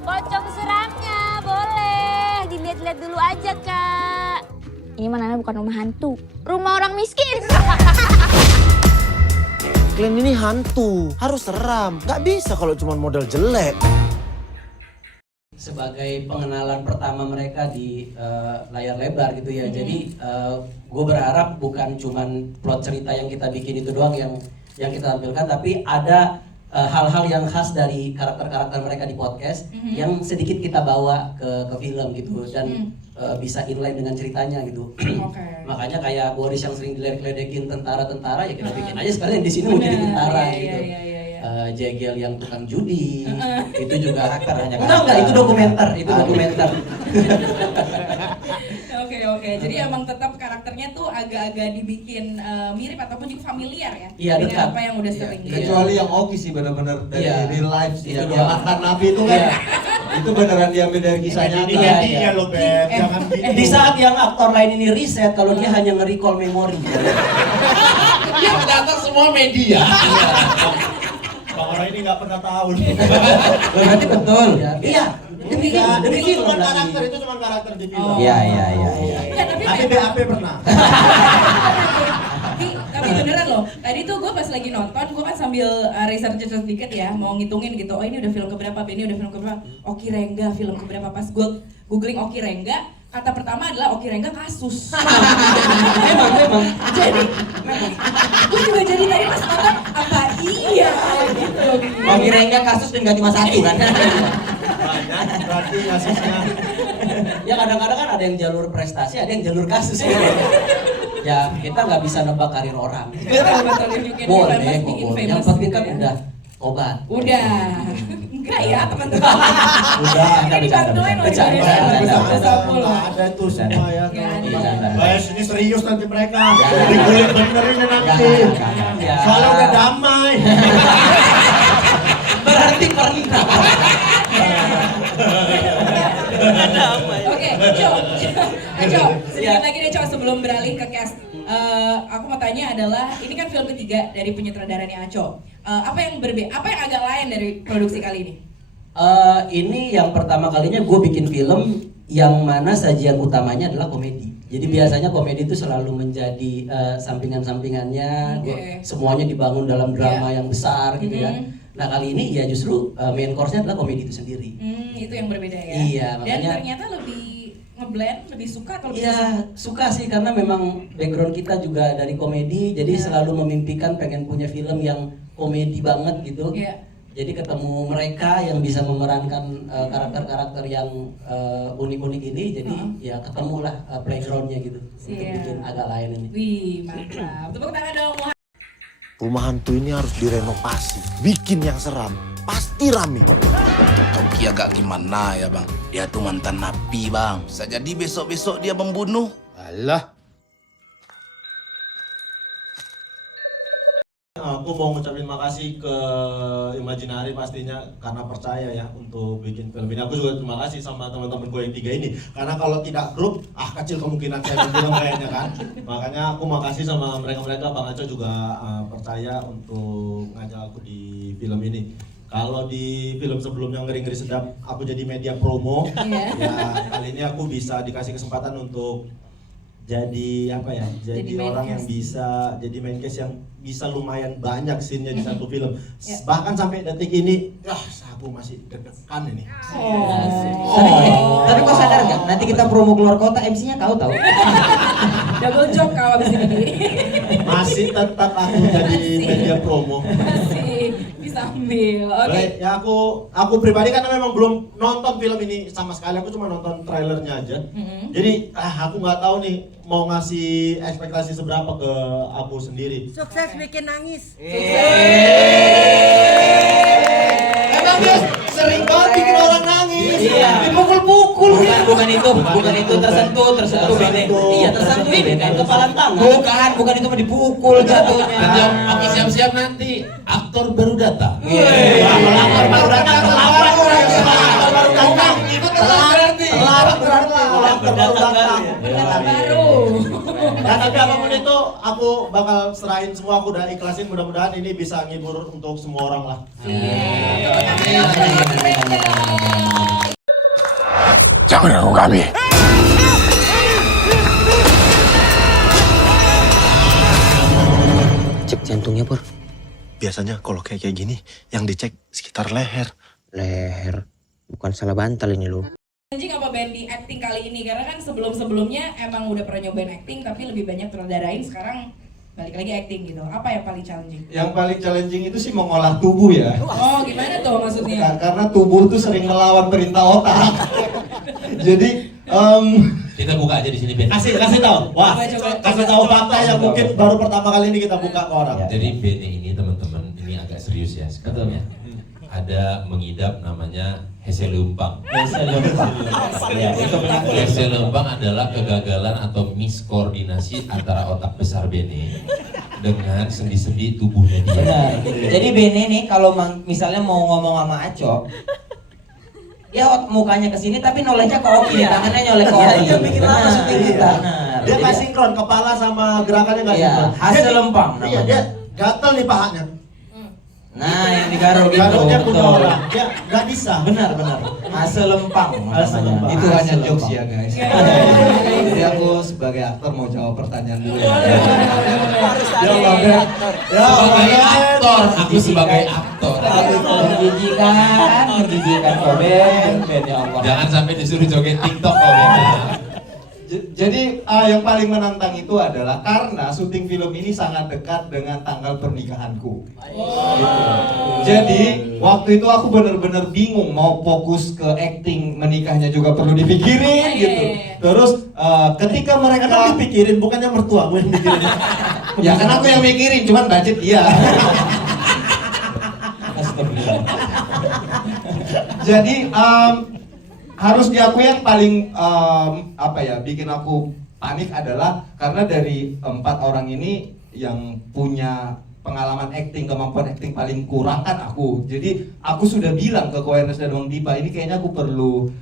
Pocong seramnya, boleh. Dilihat-lihat dulu aja, Kak. Ini mana bukan rumah hantu, rumah orang miskin. Kalian ini hantu, harus seram. Gak bisa kalau cuma modal jelek. Sebagai pengenalan pertama mereka di layar lebar gitu ya. Jadi gue berharap bukan cuman plot cerita yang kita bikin itu doang yang kita tampilkan, tapi ada hal-hal yang khas dari karakter-karakter mereka di podcast yang sedikit kita bawa ke film gitu dan bisa inline dengan ceritanya gitu. Makanya kayak Boris yang sering diledek-ledekin tentara-tentara, ya kita bikin aja sekalian di sini mau jadi tentara gitu. Jegel yang tukang judi, itu juga karakter hanya enggak, itu dokumenter. Oke. Jadi emang tetap karakternya tuh agak-agak dibikin mirip ataupun juga familiar ya. Iya, dengan dekat. apa yang udah sering. Kecuali yang Oki sih benar-benar dari real life sih. Itu Yang mantan napi itu kan. Itu beneran diambil dari kisah nyata. Iya lo Beb, jangan gitu. Di saat yang aktor lain ini riset, kalau dia hanya nge-recall memori. Yang datang semua media. Bang orang ini nggak pernah tahu. Berarti betul. Iya. Demi Itu film cuma lagi. karakter, itu cuma karakter di film. Iya. Ya, tapi BAP pernah. tapi beneran loh, tadi tuh gue pas lagi nonton, gue kan sambil research sedikit ya, mau ngitungin gitu, oh ini udah film keberapa, ini udah film keberapa, Oki Rengga film keberapa, pas gue googling Oki Rengga, kata pertama adalah Oki Rengga kasus. Memang. Jadi, gue juga jadi tadi pas nonton, apa iya gitu. Oki Rengga kasus dan gak cuma satu kan? Banyak, berarti kasusnya. Ya kadang-kadang kan ada yang jalur prestasi, ada yang jalur kasus gitu. Ya kita nggak bisa nebak karir orang. Betul, you can be Boleh famous, kok, bikin boleh. famous Yang penting gitu kan ya. udah obat. Udah. Enggak ya teman-teman. Udah, Ini dibantuin loh. Nggak ada itu semua ya. Guys, ini serius nanti mereka. Dikulik benerin nanti. Soalnya udah damai. Berarti pernah. Oke, Co, sedikit lagi deh Co sebelum beralih ke cast. Aku mau tanya adalah, ini kan film ketiga dari penyutradaranya Aco. Apa yang agak lain dari produksi kali ini? Ini yang pertama kalinya gue bikin film yang mana sajian utamanya adalah komedi. Jadi biasanya komedi itu selalu menjadi sampingan-sampingannya. Semuanya dibangun dalam drama yang besar gitu ya. Nah kali ini ya justru main course-nya adalah komedi itu sendiri. Itu yang berbeda ya. Iya, makanya. Dan ternyata lebih ngeblend, lebih suka atau lebih Iya, suka sih karena memang background kita juga dari komedi, jadi selalu memimpikan pengen punya film yang komedi banget gitu. Iya. Jadi ketemu mereka yang bisa memerankan karakter-karakter yang unik-unik ini, jadi ya ketemulah playgroundnya gitu untuk bikin agak lain ini. Wih, mantap. Tepuk tangan dong. Rumah hantu ini harus direnovasi, bikin yang seram, pasti rame. Oki agak gimana ya bang? Dia tuh mantan napi bang. Bisa jadi besok-besok dia membunuh. Alah. Aku mau ngucapin makasih ke Imaginary pastinya karena percaya ya untuk bikin film ini. Aku juga terima kasih sama teman-teman gue yang tiga ini. Karena kalau tidak grup, kecil kemungkinan saya bikin film kayaknya kan. Makanya aku makasih sama mereka-mereka, Bang Aco juga percaya untuk ngajak aku di film ini. Kalau di film sebelumnya Ngeri-Ngeri Sedap, aku jadi media promo. Ya kali ini aku bisa dikasih kesempatan untuk jadi apa ya? Jadi orang yang bisa jadi main cast yang bisa lumayan banyak scene-nya di satu film. Bahkan sampai detik ini, aku masih deg-degan ini. Tapi kok sadar nggak? Nanti kita promo keluar kota, MC-nya kau tahu? Double job kalau abis ini. Masih tetap aku jadi media promo. Masih disambil. Oke. Ya aku pribadi karena memang belum nonton film ini sama sekali, aku cuma nonton trailernya aja. Jadi aku nggak tahu nih mau ngasih ekspektasi seberapa ke aku sendiri. Sukses bikin nangis. Emang dia sering banget bikin orang nangis. Iya. Dipukul-pukul. Bukan itu tersentuh ini. Iya tersentuh ini kayak kepalan tangan. Bukan itu dipukul jatuhnya. Oke siap-siap nanti aktor baru datang. Aktor baru datang. Itu telat Baru. Dan tapi apapun itu aku bakal serahin semua, aku udah ikhlasin, mudah-mudahan ini bisa ngibur untuk semua orang lah. Iya. menunggu kami. Cek jantungnya, Pur. Biasanya kalau kayak gini, yang dicek sekitar leher. Leher. Bukan salah bantal ini lo. Challenging apa Ben di acting kali ini? Karena kan sebelum-sebelumnya emang udah pernah nyobain acting tapi lebih banyak terdarain, sekarang balik lagi acting gitu. Apa yang paling challenging? Yang paling challenging itu sih mengolah tubuh ya. Oh gimana tuh maksudnya? Karena tubuh tuh sering melawan perintah otak. Jadi Kita buka aja di sini, Ben. Kasih tahu. Wah, Coba. kasih tahu fakta yang mungkin baru pertama kali ini kita buka ke orang. Jadi Bene ini teman-teman, ini agak serius ya sekarang ya. Ada mengidap namanya Heseliumpang. Heseliumpang adalah kegagalan atau miskoordinasi antara otak besar Bene dengan sendi-sendi tubuhnya dia. Benar. Jadi Bene nih kalau misalnya mau ngomong sama Aco, dia mukanya ke sini tapi nolehnya ke Oki, tangannya nyolek ke Oki. Dia bikin lama syuting kita. Benar. Dia nggak sinkron, kepala sama gerakannya nggak Iya, sinkron. hasil lempang Iya, namanya. dia gatel nih pahanya. Nah, yang digaruk gitu. Garuknya punya betul. orang. Dia nggak bisa. Benar. Hasil lempang. Hasil namanya. lempang. itu hanya Hasil jokes lempang. ya guys. Jadi aku sebagai aktor mau jawab pertanyaan dulu ya. Ya Allah, Ben. Ya Allah, Sebagai Ben. aktor, aku sebagai aktor. Menjijikan kok Ben ya Allah. Jangan sampai disuruh joget TikTok kok Bene. Jadi yang paling menantang itu adalah karena syuting film ini sangat dekat dengan tanggal pernikahanku. Gitu. Jadi waktu itu aku benar-benar bingung mau fokus ke acting, menikahnya juga perlu dipikirin gitu. Terus ketika mereka Kan dipikirin, bukannya mertuamu yang mikirin. ya kan aku yang mikirin, cuman budget dia. Jadi harus diakui yang paling bikin aku panik adalah karena dari 4 orang ini yang punya pengalaman acting, kemampuan acting paling kurang kan aku. Jadi aku sudah bilang ke Ko Ernest dan Bang Dipa, ini kayaknya aku perlu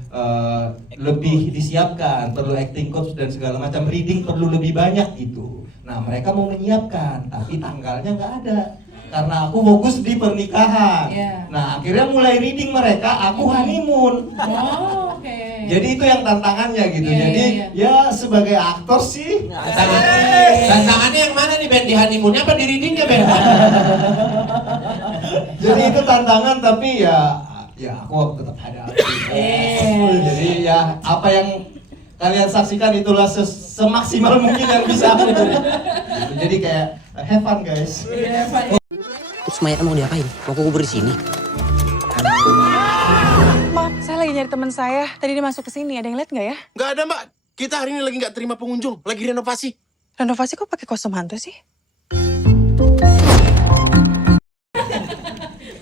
lebih disiapkan, perlu acting coach dan segala macam, reading perlu lebih banyak gitu. Nah mereka mau menyiapkan, tapi tanggalnya nggak ada. Karena aku fokus di pernikahan. Iya. Nah akhirnya mulai reading mereka, aku honeymoon. Oh, oke. Jadi itu yang tantangannya gitu. Iya, Jadi iya. ya sebagai aktor sih. Tantangannya yang mana nih Ben? Di honeymoonnya apa di readingnya Ben? Jadi itu tantangan tapi ya aku tetap hadapi. Jadi ya apa yang kalian saksikan itulah semaksimal mungkin yang bisa aku beri. Jadi kayak have fun guys. Terus mayatnya mau diapain? Mau kubur di sini? Maaf, saya lagi nyari teman saya. Tadi dia masuk ke sini. Ada yang lihat nggak ya? Nggak ada, Mbak. Kita hari ini lagi nggak terima pengunjung. Lagi renovasi. Renovasi kok pakai kostum hantu sih?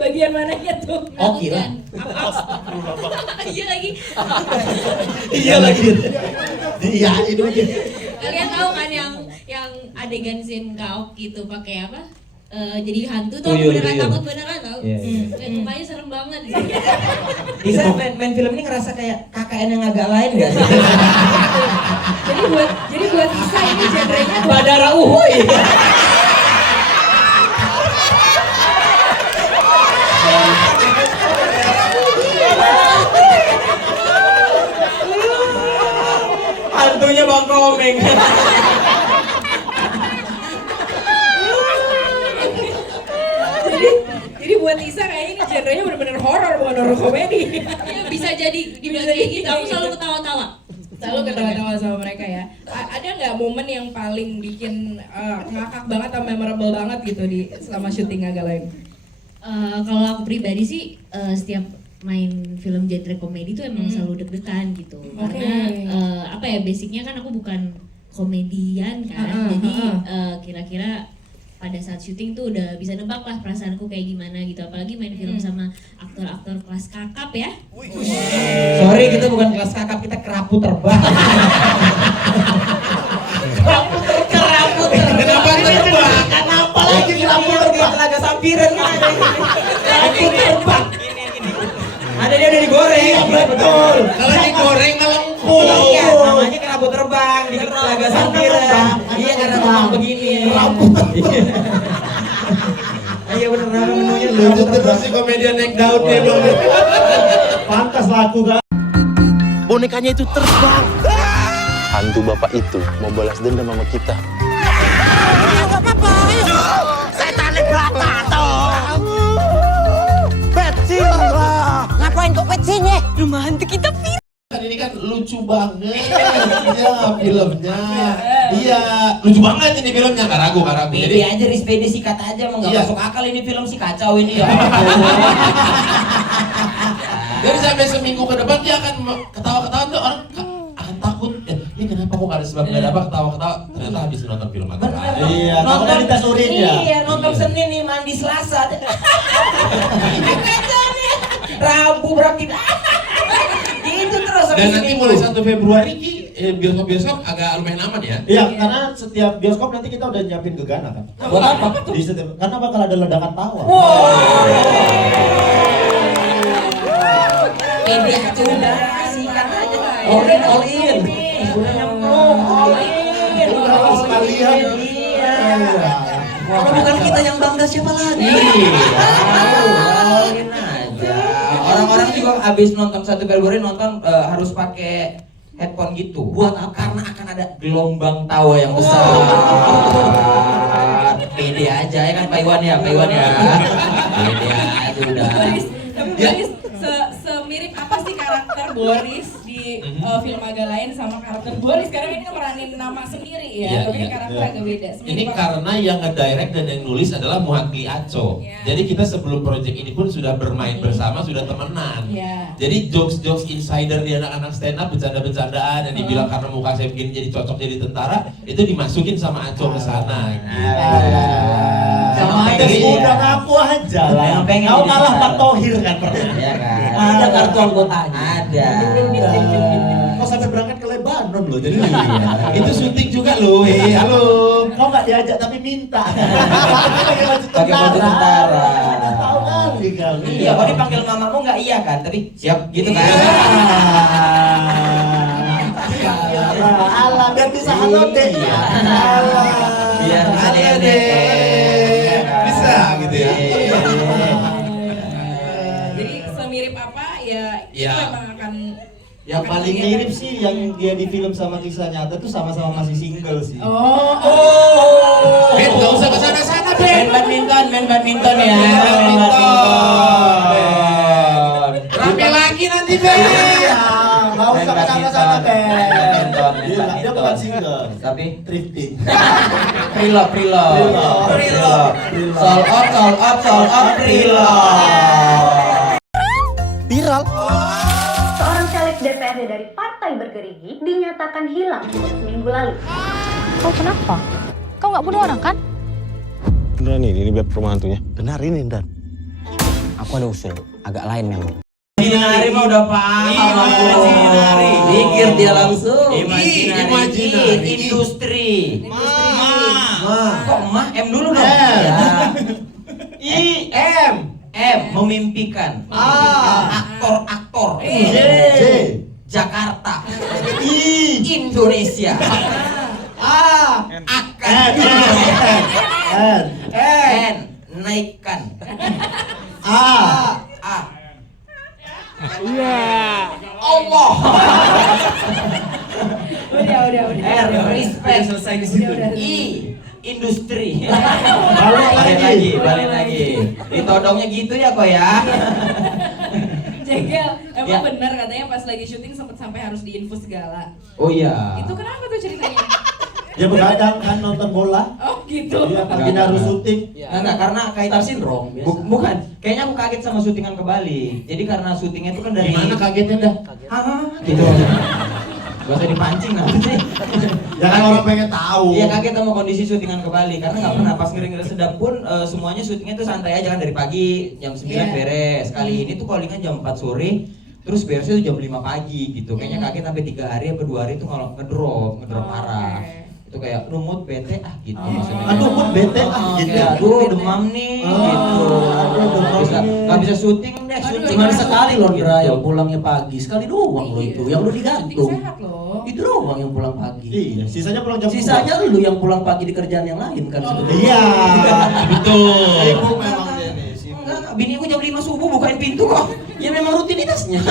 Bagian mananya tuh? Oki lah. Iya lagi. Iya lagi. Iya, ini lagi. Kalian tahu kan yang adegan scene Kak Oki itu pakai apa? Jadi hantu tuh Tuyul, beneran tuyul. takut beneran tau. Iya, iya. Dan mukanya serem banget. Bisa main film ini ngerasa kayak KKN yang agak lain nggak sih? Jadi buat Isa ini genrenya Badara Uhuy. Hantunya Bang Komeng. jadi buat Isa kayaknya ini genrenya bener-bener horor bukan horor komedi. Ya, bisa jadi dibilang kayak gitu. Aku selalu ketawa-tawa. Selalu ketawa-tawa sama mereka ya. Ada nggak momen yang paling bikin ngakak banget atau memorable banget gitu di selama syuting Agak Lain? Kalau aku pribadi sih setiap main film genre komedi itu emang selalu deg-degan gitu. Karena apa ya, basicnya kan aku bukan komedian kan. Jadi kira-kira pada saat syuting tuh udah bisa nebak lah perasaanku kayak gimana gitu. Apalagi main film sama aktor-aktor kelas kakap ya. Sorry, kita bukan kelas kakap, kita kerapu terbang. Kerapu terbang. Kenapa terbang? Kenapa lagi kerapu terbang? Telaga sampiran kan ada ini. Kerapu terbang. Ada dia udah digoreng. Betul. Kalau digoreng melengkung. Iya, namanya kerapu terbang di telaga sampiran. Iya, karena memang begini. Kerapu terbang. Iya bener, nama menunya Lucu terus si komedian naik daun dia belum. Pantas laku kan. bonekanya itu terbang. Hantu bapak itu mau balas dendam sama kita. Gak apa-apa, ayo. Setan berata toh. Petsin lah. Ngapain kok petsin ya? Rumah hantu kita Kan ini kan lucu banget ya filmnya. Iya, lucu banget ini filmnya, gak ragu. Pede aja, pede sikat aja, emang gak Iya. masuk akal ini film sih, kacau ini ya. Jadi sampai seminggu ke depan dia akan ketawa-ketawa tuh orang akan takut. Ini kenapa kok gak ada sebab gak ada apa ketawa-ketawa? Ternyata habis nonton film agak Bener. Iya, takutnya ditasurin ya. Iya, nonton Senin nih, mandi Selasa. Kacau nih. Rabu berakit. Gitu terus. Dan nanti mulai 1 Februari Ki, bioskop-bioskop agak lumayan aman ya. Iya, karena setiap bioskop nanti kita udah nyiapin gegana kan. Buat apa? Karena bakal ada ledakan tawa. Pede aja udah, sikat aja. All in. Udah nyemplung, all in. Udah sekalian. Iya. Kalau bukan kita yang bangga siapa lagi? Iya. All in aja. Orang-orang juga habis nonton 1 Februari nonton harus pakai headphone gitu. Buat apa? Karena akan ada gelombang tawa yang besar. Pede aja ya kan Pak Iwan ya, Pak Iwan ya. Pede aja udah. Tapi Boris, semirip apa sih karakter Boris di film agak lain sama karakter Boris? Karena ini meranin nama sendiri ya, Iya, tapi iya. karakter agak beda. Semirip Ini apa? karena yang nge-direct dan yang nulis adalah Muhakli Aco. Iya. Jadi kita sebelum project ini pun sudah bermain bersama, sudah temenan. Iya. Jadi jokes-jokes insider di anak-anak stand up, bercanda-bercandaan yang dibilang karena muka saya begini jadi cocok jadi tentara, itu dimasukin sama Aco ke sana. Sama aja udah ngaku aja lah. Yang pengen Kau jadi kalah tentara. Pak Tohir kan pernah. Iya kan. Ada kartu anggotanya. Ada. Kau sampai berangkat ke Lebanon loh, jadi Itu syuting juga loh. Halo. kau nggak diajak tapi minta. Pakai baju tentara. Tahu kali kau. Iya, kalau dipanggil mamamu nggak iya kan, tapi siap gitu kan. Alah, biar bisa halo deh. Iya. Alah. Biar bisa Halo deh. deh. Bisa gitu ya. Jadi semirip apa ya, itu Iya. memang akan Yang paling mirip sih yang dia di film sama kisah nyata tuh sama-sama masih single sih. Ben, nggak usah kesana-sana, Ben. Main badminton ya. Main badminton. Rapi lagi nanti, Ben. Iya, nggak usah ke sana-sana, Ben. Badminton. Dia bukan single, Tapi thrifting. preloved. Sold out, preloved. Viral. Seorang caleg DPRD dari Partai Bergerigi dinyatakan hilang seminggu lalu. Oh kenapa? Kau nggak bunuh orang kan? Beneran ini beb rumah hantunya. Benar ini, Dan. Aku ada usul, agak lain memang. Imajinari mah udah paham aku. Mikir dia langsung. Imajinari. Industri. Ma. Kok mah M dulu dong? M. M memimpikan. Aktor. J. Jakarta. I. Indonesia. Akan. N. Naikkan. A. Allah. udah. R. Respect. Selesai di situ. I. Industri. Balik Balik lagi. Ditodongnya gitu ya kok ya. Jegel, emang Ya. bener katanya pas lagi syuting sempet sampai harus diinfus segala. Oh iya. Itu kenapa tuh ceritanya? Dia begadang kan nonton bola. Oh gitu. Iya, pagi harus syuting. Enggak, karena kaitan sindrom. Bukan. Kayaknya aku kaget sama syutingan ke Bali. Jadi karena syutingnya itu kan dari Gimana kagetnya dah? gitu. Gak usah dipancing nanti. Ya kan orang pengen tahu. Iya, kaget sama kondisi syutingan ke Bali karena nggak pernah pas ngeri-ngeri sedap pun semuanya syutingnya tuh santai aja kan dari pagi jam 9 Iya. beres. Kali ini tuh callingan jam 4 sore. Terus beresnya tuh jam 5 pagi gitu. Kayaknya kaget sampai 3 hari apa 2 hari tuh kalau ngedrop parah. Itu kayak lumut bete gitu maksudnya. Aduh, mood bete gitu. Kayak, aduh demam nih gitu. Nggak bisa syuting deh. Cuman sekali loh Dra yang pulangnya pagi, sekali doang loh itu, yang lu digantung. Syuting sehat loh. Itu doang yang pulang pagi. Iya, sisanya pulang jam Sisanya lu yang pulang pagi di kerjaan yang lain kan sebenarnya. Iya. Betul. Sibuk memang dia nih. Enggak, bini aku jam 5 subuh bukain pintu kok. Ya memang rutinitasnya.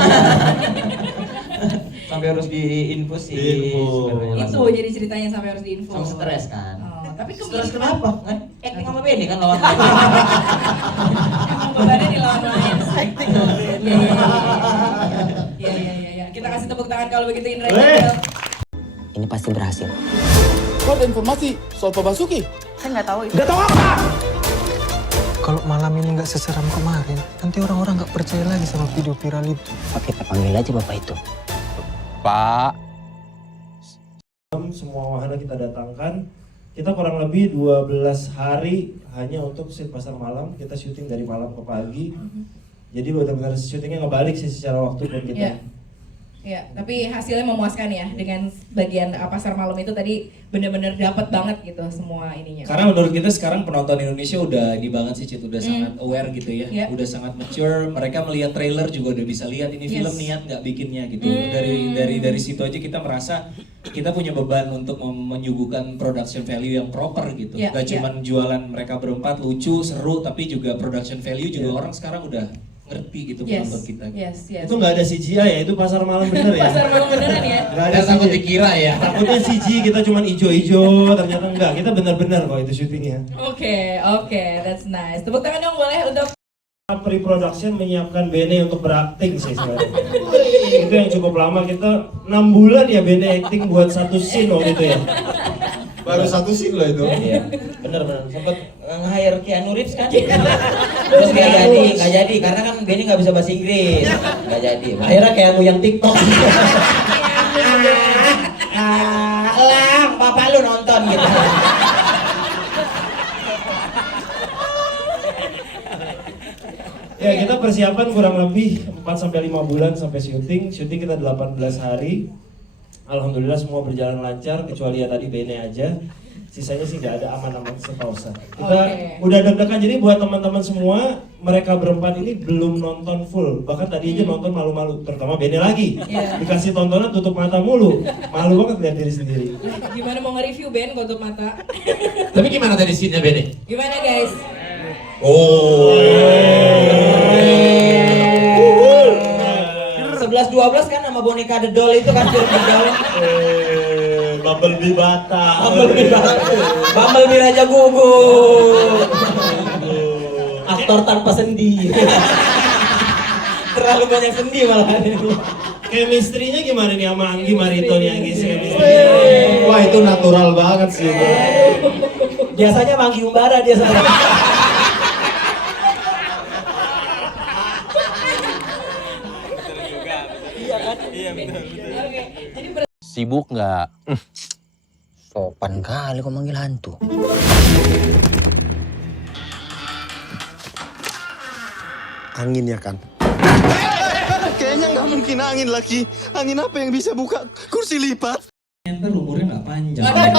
sampai harus diinfus sih. Diinfus. sebenarnya Itu langsung. jadi ceritanya sampai harus diinfo. Sama stres kan. Oh, tapi Stres kenapa? Kan acting sama Benny kan lawan lain. Emang bebannya di lawan lain. Acting sama Benny. Iya. Kita kasih tepuk tangan kalau begitu Indra. Ini pasti berhasil. Kok ada informasi soal Pak Basuki? Saya nggak tahu itu. Nggak tahu apa? Kalau malam ini nggak seseram kemarin, nanti orang-orang nggak percaya lagi sama video viral itu. Kita panggil aja bapak itu. Pak. Semua wahana kita datangkan. Kita kurang lebih 12 hari hanya untuk shoot pasar malam. Kita syuting dari malam ke pagi. Jadi benar-benar syutingnya ngebalik sih secara waktu pun kita. Ya, tapi hasilnya memuaskan ya dengan bagian pasar malam itu tadi benar-benar dapat banget gitu semua ininya. Karena menurut kita sekarang penonton Indonesia udah ini banget sih Cit, udah sangat aware gitu ya, udah sangat mature. Mereka melihat trailer juga udah bisa lihat ini film niat nggak bikinnya gitu. Dari situ aja kita merasa kita punya beban untuk menyuguhkan production value yang proper gitu. Gak cuman jualan mereka berempat lucu, seru, tapi juga production value juga orang sekarang udah ngerti gitu penonton kita. Itu nggak ada CGI ya, itu pasar malam bener ya. Pasar malam beneran ya. Nggak ada takut dikira ya. Takutnya CGI kita cuman ijo-ijo, ternyata enggak. Kita bener-bener kok itu syutingnya. Oke, that's nice. Tepuk tangan dong boleh untuk Pre-production menyiapkan Bene untuk berakting sih sebenarnya. Itu yang cukup lama, kita 6 bulan ya Bene acting buat satu scene waktu itu ya. Baru satu scene loh itu. Iya, bener sempet nge-hire Keanu Reeves kan. Terus nggak jadi karena kan Benny nggak bisa bahasa Inggris, nggak jadi. Akhirnya Keanu yang TikTok. Lang, papa lu nonton gitu. Ya kita persiapan kurang lebih 4-5 bulan sampai syuting. Syuting kita 18 hari. Alhamdulillah semua berjalan lancar kecuali ya tadi Bene aja. Sisanya sih nggak ada, aman-aman sepausa. Kita udah deg-degan, jadi buat teman-teman semua, mereka berempat ini belum nonton full. Bahkan tadi aja nonton malu-malu, terutama Bene lagi. Dikasih tontonan tutup mata mulu. Malu banget lihat diri sendiri. gimana mau nge-review Ben tutup mata? Tapi gimana tadi scene-nya Bene? Gimana guys? Oh. 11-12 kan sama boneka The Doll itu kan film The Doll. Bumblebee Bata. Bumblebee Raja Gugur. Aktor tanpa sendi. Terlalu banyak sendi malah. Chemistry-nya gimana nih sama Anggi Marito nih Anggi? Wah itu natural banget sih. Biasanya Manggi Umbara dia sama. Sibuk nggak? Sopan kali kok manggil hantu. Angin ya kan? Kayaknya nggak mungkin angin lagi. Angin apa yang bisa buka kursi lipat? Ntar umurnya nggak panjang. Pahit.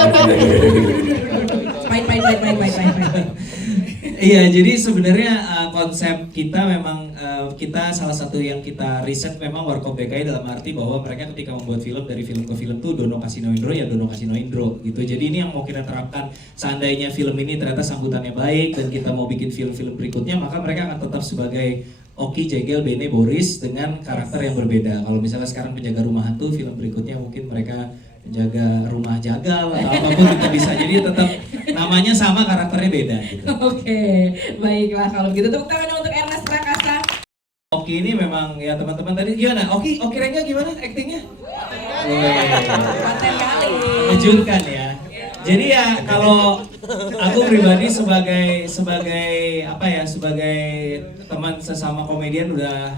Iya, jadi sebenarnya konsep kita memang kita salah satu yang kita riset memang Warkop DKI dalam arti bahwa mereka ketika membuat film dari film ke film tuh Dono Kasino Indro ya Dono Kasino Indro gitu. Jadi ini yang mau kita terapkan, seandainya film ini ternyata sambutannya baik dan kita mau bikin film-film berikutnya, maka mereka akan tetap sebagai Oki, Jegel, Bene, Boris dengan karakter yang berbeda. Kalau misalnya sekarang penjaga rumah hantu, film berikutnya mungkin mereka penjaga rumah jagal atau apapun kita bisa, jadi tetap namanya sama, karakternya beda gitu. Oke, baiklah kalau begitu tepuk tangan untuk Ernest Prakasa. Oki ini memang ya teman-teman tadi gimana? Oki Rengga gimana aktingnya? Konten kali. Mengejutkan ya. Jadi ya kalau aku pribadi sebagai apa ya, sebagai teman sesama komedian udah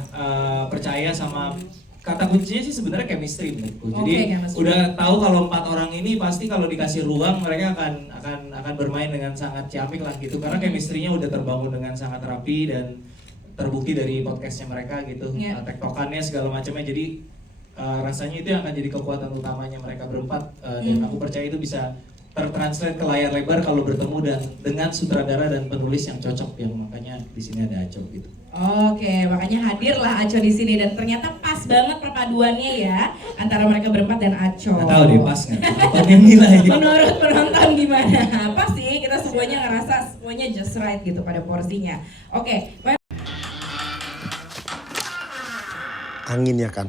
percaya sama kata kuncinya sih sebenarnya chemistry menurutku. Jadi udah tahu kalau 4 orang ini pasti kalau dikasih ruang mereka akan bermain dengan sangat ciamik lah gitu, karena chemistry-nya udah terbangun dengan sangat rapi dan terbukti dari podcastnya mereka gitu, tektokannya segala macamnya. Jadi rasanya itu yang akan jadi kekuatan utamanya mereka berempat, dan aku percaya itu bisa tertranslate ke layar lebar kalau bertemu dan dengan sutradara dan penulis yang cocok, yang makanya di sini ada Aco gitu. Oke, makanya hadirlah Aco di sini dan ternyata pas banget perpaduannya ya antara mereka berempat dan Aco. Nggak tahu deh pas nggak? Yang nilai. Menurut penonton gimana? Pas sih, kita semuanya ngerasa semuanya just right gitu pada porsinya. Oke. Angin ya kan?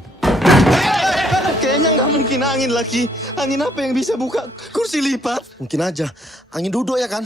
Kayaknya mungkin angin lagi. Angin apa yang bisa buka kursi lipat? Mungkin aja angin duduk ya kan?